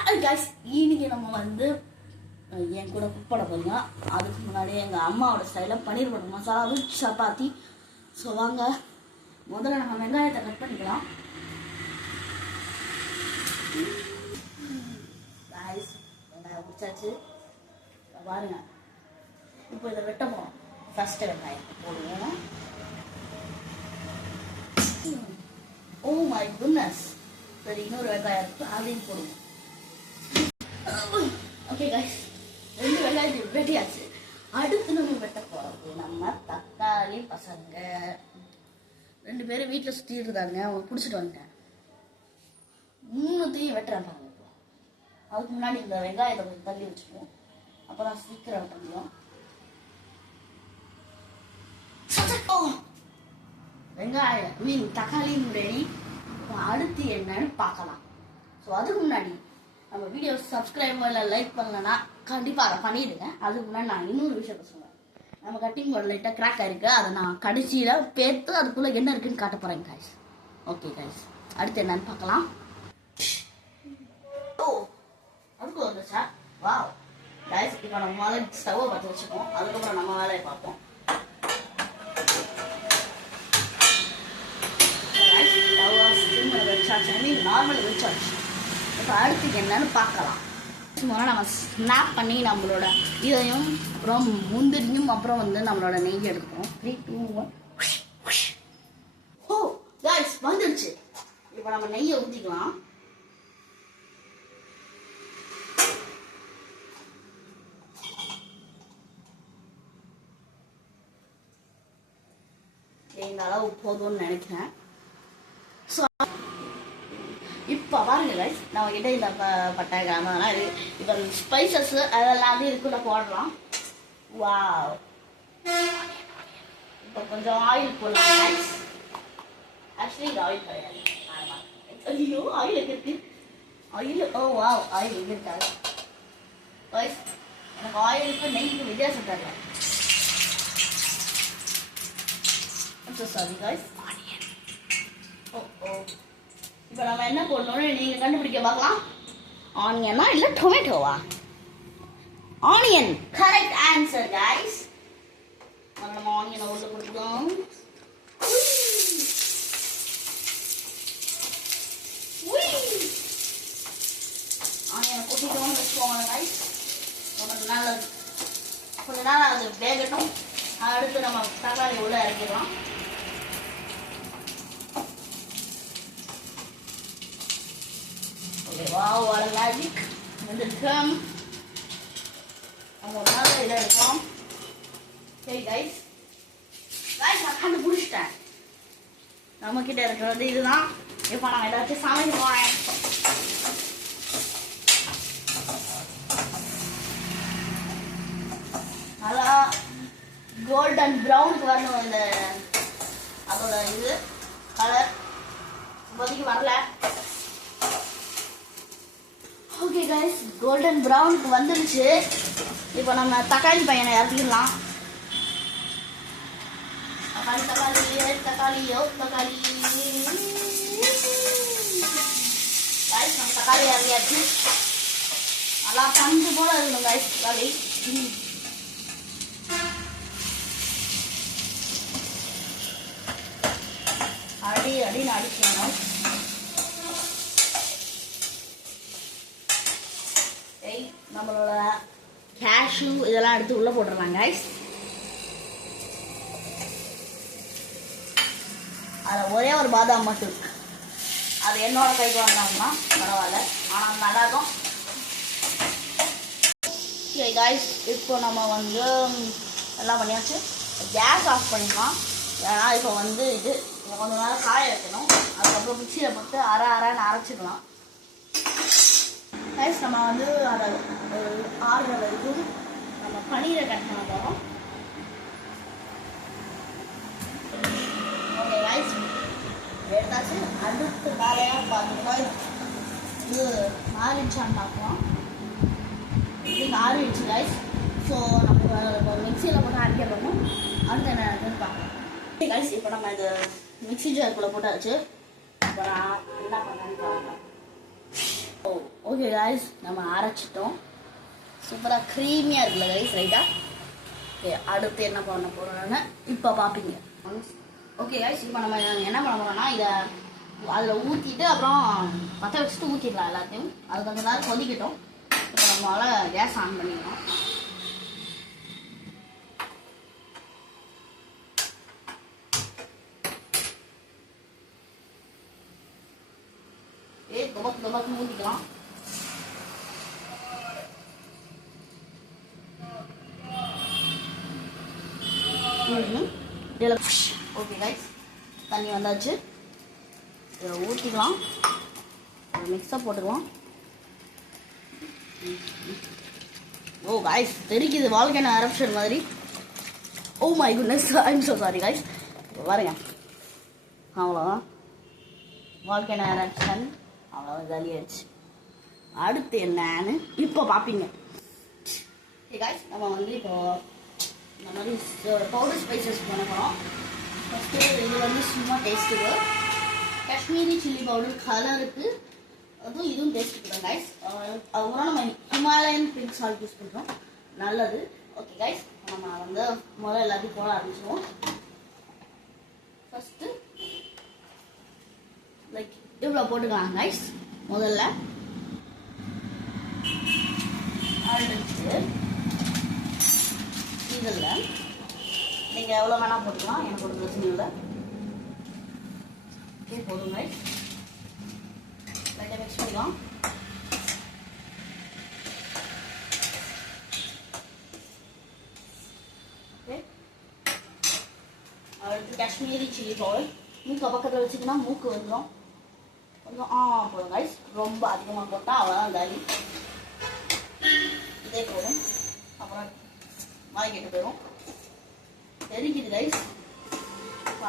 Hi guys, இன்னைக்கு நம்ம வந்து என் கூட குக் பண்ண போறீங்க. அதுக்கு முன்னாடி எங்கள் அம்மாவோட ஸ்டைலில் paneer butter masala with chapati. So வாங்க, முதல்ல நம்ம வெங்காயத்தை கட் பண்ணிக்கலாம். காய்ஸ், வெங்காயம் பிடிச்சாச்சு பாருங்க. இப்போ இதை வெட்ட போகிறோம். ஃபஸ்ட்டு வெங்காயம் போடுவோம். Oh my goodness. சரி, இன்னொரு வெங்காயம் இருக்குது, அதையும் போடுவோம். ஓகே கைஸ், 2 வெங்காயம் வெட்டியாச்சு. அடுத்து நம்ம வெட்ட போகிறது நம்ம தக்காளி. பசங்க 2 பேரும் வீட்டில் சுற்றிட்டு இருக்காங்க, அவங்க பிடிச்சிட்டு வந்துட்டேன். 3த்தையும் வெட்டுறேன் பாருங்க. இப்போ அதுக்கு முன்னாடி இந்த வெங்காயத்தை கொஞ்சம் தள்ளி வச்சுக்குவோம், அப்போ தான் சீக்கிரம் வெட்ட முடியும். வெங்காயம் தக்காளியும் ரெடி. அடுத்து என்னன்னு பார்க்கலாம். ஸோ அதுக்கு முன்னாடி நம்ம வீடியோ சப்ஸ்கிரைப் இல்லை லைக் பண்ணலன்னா கண்டிப்பாக அதை பண்ணிவிடுங்க. அதுக்கு முன்னாடி நான் இன்னொரு விஷயத்த சொல்லுவேன். நம்ம கட்டிங் போர்டு லைட்டாக கிராக் ஆகிருக்கு, அதை நான் கடைசியில் பேர்த்து அதுக்குள்ளே என்ன இருக்குன்னு காட்ட போகிறேன் கைஸ். ஓகே கைஸ், அடுத்து என்னன்னு பார்க்கலாம். ஓ, அதுக்கு வந்துச்சா? வா கைஸ், இப்போ நம்ம முதல்ல ஸ்டவ்வை பற்ற வச்சுப்போம், அதுக்கப்புறம் நம்ம வேலையை பார்ப்போம். நார்மல் வச்சாச்சு. இப்போ அடுத்து என்னன்னு பார்க்கலாம். சும்மா நம்ம ஸ்னாப் பண்ணி நம்மளோட இதையும் அப்புறம் முந்திரியும் அப்புறம் வந்து நம்மளோட நெய் எடுக்கிறோம். 3, 2, 1. ஓ கைஸ், வந்துடுச்சு. இப்போ நம்ம நெய்யை ஊற்றிக்கலாம். இந்த அளவு போதும்னு நினைக்கிறேன். இப்போ பாருங்க கைஸ், நம்ம கிட்ட இந்த பட்டை கிராமம் அதெல்லாம் இருக்கு. இப்போ ஸ்பைசஸ் அதெல்லாம் இருக்குள்ள போடலாம். வாவ், இப்போ கொஞ்சம் ஆயில் போடலாம் கைஸ். ஆக்சுவலி இது ஆயில் கிடையாது. ஐயோ, ஆயில் இருக்கு. ஆயில், ஓ வாவ், ஆயில் இருக்காது கைஸ். எனக்கு ஆயிலுக்கு நெய்க்கு வித்தியாசம் தெரியல. Sorry guys. ஓ ஓ, இப்போ நம்ம என்ன போடணும்னு நீங்கள் கண்டுபிடிக்க பார்க்கலாம். ஆனியனா இல்லை டொமேட்டோவா? Onion, correct answer guys. நம்ம ஆனியனை உள்ள கொடுத்துக்கோம். ஆனியனை கொட்டிட்டோம்னு வச்சுக்கோங்க கைஸ். கொஞ்ச நேரம் அது வேகட்டும். அடுத்து நம்ம தக்காளி உள்ள இறக்கிடலாம். Wow, what a magic. வந்துட்டோம். நம்ம மேலே இதை எடுக்கலாம். சரி கைஸ், நான் கண்டுபிடிச்சிட்டேன். நம்மக்கிட்ட இருக்கிறது இதுதான். இப்போ நான் ஏதாச்சும் சமைக்க போகிறேன். நல்லா கோல்டன் ப்ரௌனுக்கு வரணும் அந்த அதோட இது கலர். இப்போதைக்கு வரல. ஓகே கைஸ், கோல்டன் ப்ரௌனுக்கு வந்துருச்சு. இப்போ நம்ம தக்காளி பையனை இறக்கிடலாம். தக்காளி தக்காளி தக்காளியோ தக்காளி கைஸ், நம்ம தக்காளி இறங்கியாச்சு. நல்லா பஞ்சு போல இருக்கணும் கைஸ் தக்காளி. அடின்னு அடிக்கணும். நம்மளோட கேஷ்யூ இதெல்லாம் எடுத்து உள்ள போட்டுடலாம் கைஸ். அதில் ஒரே ஒரு பாதாம் மட்டும் இருக்கு. அது என்னோட கைக்கு வந்தாங்கன்னா பரவாயில்ல, ஆனால் நல்லா இருக்கும். சரி கைஸ், இப்போ நம்ம வந்து எல்லாம் பண்ணியாச்சு. கேஸ் ஆஃப் பண்ணிடலாம். ஏன்னா இப்போ வந்து இது கொஞ்ச நேரம் காய வைக்கணும். அதுக்கப்புறம் மிக்சியில் போட்டு அரைன்னு அரைச்சிக்கலாம். கைஸ், நம்ம வந்து அதை ஆறுற வரைக்கும் நம்ம பன்னீரை கட் பண்ண போகிறோம். ஓகே கைஸ், எடுத்தாச்சு. அடுத்த வேலையாக பார்த்துக்கோ. இது ஆறிடுச்சான்னு பார்க்கலாம். இது ஆறிடுச்சு கைஸ். ஸோ நம்ம மிக்சியில் போட்டு அரைக்க போகணும். அடுத்து என்ன இருக்குன்னு பார்க்கலாம். கைஸ், இப்போ நம்ம இது மிக்சி ஜாருக்குள்ளே போட்டாச்சு. இப்போ நான் என்ன பண்ணேன்னு பார்க்கலாம். ஓ ஓகே காய்ஸ், நம்ம அரைச்சிட்டோம். சூப்பராக க்ரீமியாக இருக்குல்ல காய்ஸ், ரைட்டாக. ஓகே, அடுத்து என்ன பண்ண போகிறோன்னு இப்போ பார்ப்பீங்க. ஓகே காய்ஸ், இப்போ நம்ம என்ன பண்ண போகிறோம்னா, இதை அதில் ஊற்றிட்டு அப்புறம் பற்ற வச்சுட்டு ஊற்றிடலாம் எல்லாத்தையும். அது கொஞ்சம் நேரம் கொதிக்கட்டும். இப்போ நம்மளால் கேஸ் ஆன் பண்ணிடலாம். தொபாக்கு ஊற்றிக்கலாம். ஓகே கைஸ், தண்ணி வந்தாச்சு. இதை ஊற்றிக்கலாம். மிக்ஸாக போட்டுக்கலாம். ஓ கைஸ், தெரிக்குது வால்கேனோ எரப்ஷன் மாதிரி. Oh my goodness, I'm so sorry guys. பாருங்க, அவ்வளோதான் வால்கேனோ எரப்ஷன். அவ்வளோ ஜாலியாகிடுச்சு. அடுத்து என்னன்னு இப்போ பார்ப்பீங்க. கைஸ், நம்ம வந்து இப்போ இந்த மாதிரி பவுடர் ஸ்பைசஸ் பண்ண போகிறோம். ஃபஸ்ட்டு இது வந்து சும்மா டேஸ்ட்டுக்கு காஷ்மீரி சில்லி பவுடர் கலருக்கு, அதுவும் இதுவும் டேஸ்ட்டுக்கு தான் கைஸ். அதுக்கப்புறம் நம்ம ஹிமாலயன் பிங்க் சால்ட் யூஸ் பண்ணுறோம், நல்லது. ஓகே கைஸ், நம்ம வந்து முதல்ல எல்லாத்தையும் போட ஆரம்பிச்சிடுவோம். ஃபஸ்ட்டு லைக் இவ்வளோ போட்டுக்கலாம் கைஸ். முதல்ல அடுத்து இதில் நீங்கள் எவ்வளோ வேணால் போட்டுக்கலாம், எனக்கு ஒரு பிரச்சனை இல்லை. ஓகே, போதும் கைஸ். லைட்டாக மிக்ஸ் பண்ணிக்கலாம். ஓகே, அடுத்து காஷ்மீரி சில்லி பவுடர். மூக்கு பக்கத்தில் வச்சுக்கினா மூக்கு வந்துடும். கொஞ்சம் போதும் கைஸ், ரொம்ப அதிகமாக போட்டால் அவ்வளோதான் காலி. இதே போதும். அப்புறம் வாய் கெட்டு போயிடும், தெரிக்குது கைஸ்.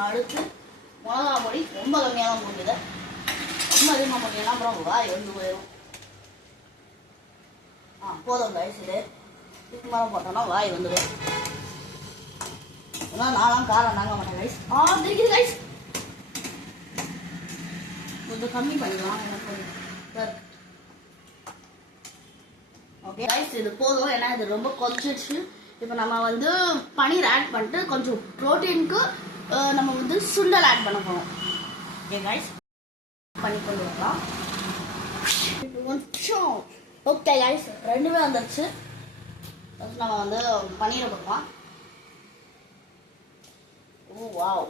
அடுத்து மிளகா பொடி ரொம்ப கம்மியாக தான் போட்டுது. ரொம்ப அதிகமாக போட்டீங்கன்னா அப்புறம் வாய் வந்து போயிடும். போதும் கைஸ். இதுக்கு மேலே போட்டோம்னா வாய் வந்துடும். அதனால் நான்லாம் காரம் தாங்க மாட்டேன் கைஸ். தெரிக்குது கைஸ், கொஞ்சம் கம்மி பண்ணிக்கலாம். ஓகே கைஸ், இது போதும். ஏன்னா இது ரொம்ப கொதிச்சிடுச்சு. இப்போ நம்ம வந்து பன்னீர் ஆட் பண்ணிட்டு கொஞ்சம் ப்ரோட்டீனுக்கு நம்ம வந்து சுண்டல் ஆட் பண்ண போகிறோம். ஓகே கைஸ், பண்ணி கொண்டு வரலாம். ஓகே கைஸ், ரெண்டுமே வந்துடுச்சு. நம்ம வந்து பன்னீரை போடலாம். ஓ வாவ்,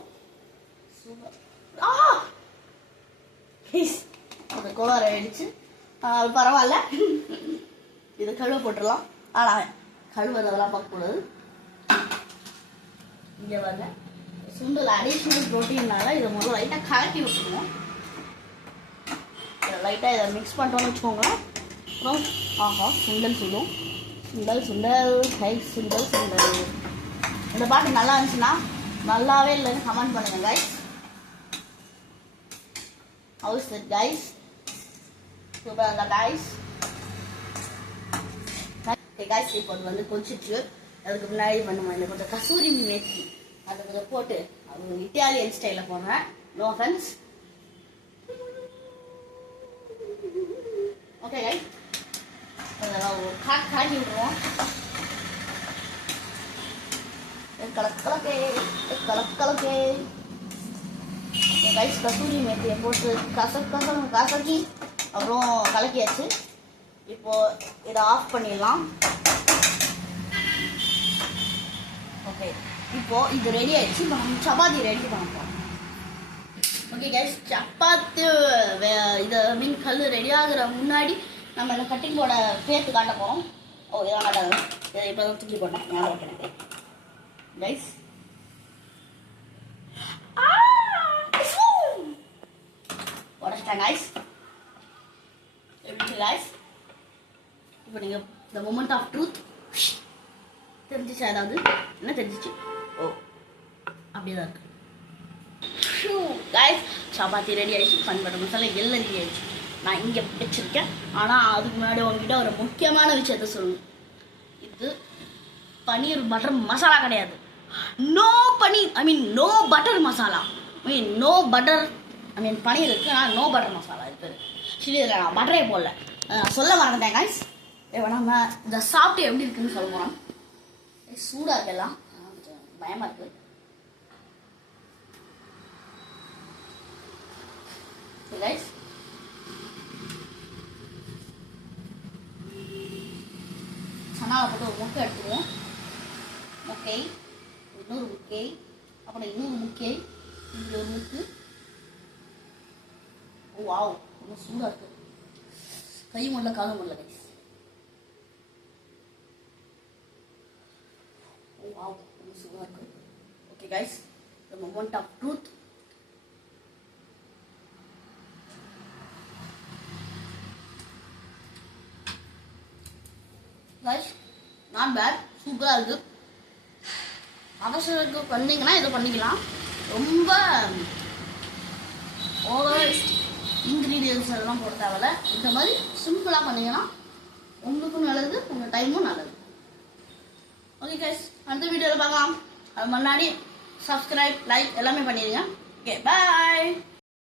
சூப்பர். அது கோளாறு ஆயிடுச்சு. பரவாயில்ல, இது கழுவ போட்டுடலாம். ஆனால் கழுவதெல்லாம் பார்க்கக்கூடாது. இங்கே வரல, சுண்டல் அடிஷ்னல் ப்ரோட்டீன்னால இதை முதல்ல லைட்டாக கலக்கி விட்டுருவோம். லைட்டாக இதை மிக்ஸ் பண்ணிட்டோன்னு வச்சுக்கோங்களேன். அப்புறம் சுண்டல் சுடும். சுண்டல் சுண்டல் ஹை சுண்டல் சுண்டல். இந்த பாட்டு நல்லா இருந்துச்சுன்னா நல்லாவே இல்லைன்னு கமெண்ட் பண்ணுங்க guys. How is it guys? Super இல்ல guys? Okay guys, இப்போ வந்து கொதிச்சிச்சு. அதுக்கு முன்னாடி பண்ணுவோம் இந்த கொஞ்சம் கசூரி மேத்தி அதை கொஞ்சம் போட்டு அது இட்டாலியன் ஸ்டைலில் போடுறேன். No offence. ஓகே guys, அதெல்லாம் காட்டி விட்டுருவோம். கலக்கலக்கே கலக்கலக்கே. கைஸ், கசூரி மேத்தியை போட்டு கசக்கி அப்புறம் கலக்கியாச்சு. இப்போ இதை ஆஃப் பண்ணிடலாம். ஓகே, இப்போ இது ரெடி ஆயிடுச்சு. இப்போ நம்ம சப்பாத்தி ரெடி பண்ணலாம். ஓகே கைஸ், சப்பாத்தி இதை மீன் கல் ரெடி ஆகுற முன்னாடி நம்ம இந்த கட்டிங் போர்டை சேர்த்து காட்ட போகிறோம். ஓ, இதான் காட்டாது. இதை இப்போ தான் தூக்கி போட்டேன், ஞாபகம் எனக்கு கைஸ். உடச்சிட்டேன் கைஸ். எப்படி கைஸ்? இப்போ நீங்கள் இந்த மொமெண்ட் ஆஃப் ட்ரூத் தெரிஞ்சிச்சா? ஏதாவது என்ன தெரிஞ்சிச்சு? ஓ, அப்படியே இருக்கு கைஸ். சப்பாத்தி ரெடி ஆயிடுச்சு. பன் பட்டர் மசாலா எல்லாம் ரெடி ஆயிடுச்சு. நான் இங்கே வச்சிருக்கேன். ஆனால் அதுக்கு முன்னாடி உங்ககிட்ட ஒரு முக்கியமான விஷயத்த சொல்லணும். இது பன்னீர் பட்டர் மசாலா கிடையாது. நோ பன்னீர், ஐ மீன் நோ பட்டர் மசாலா. ஐ மீன் நோ பட்டர், ஐ மீன் பன்னீர் இருக்குது, ஆனால் நோ பட்டர் மசாலா இருக்குது. சரி, இதில் நான் பட்டரே போடல. சொல்ல மறந்துட்டேன் guys. இப்போ நம்ம இதை சாப்பிட்டு எப்படி இருக்குன்னு சொல்ல போகிறோம். சூடாக இருக்கலாம், கொஞ்சம் பயமாக இருக்கு. guys, சனாவை போட்டு ஒரு முட்டை எடுத்துருவோம். முட்டை, இன்னொரு முட்டை, அப்புறம் இன்னொரு முட்டை, இப்படி ஒரு முட்டு. வாவ், ரொம்ப சூடாக இருக்கு. கை முடியல, காலம் முடியல கைஸ். வாவ், ரொம்ப சூடாக இருக்கு. Okay guys, the moment of truth. Guys, not bad, சூப்பராக இருக்கு. அவசரத்துக்கு வந்தீங்கன்னா இதை பண்ணிக்கலாம். ரொம்ப ஓவர் இன்க்ரீடியன்ஸ் எல்லாம் போட தேவையில்ல. இந்த மாதிரி சிம்பிளாக பண்ணிங்கன்னா உங்களுக்கும் நல்லது, உங்கள் டைமும் நல்லது. ஓகே கைஸ், அடுத்த வீடியோவில் பார்க்கலாம். அது முன்னாடி சப்ஸ்கிரைப், லைக் எல்லாமே பண்ணிடுங்க. ஓகே, பாய்.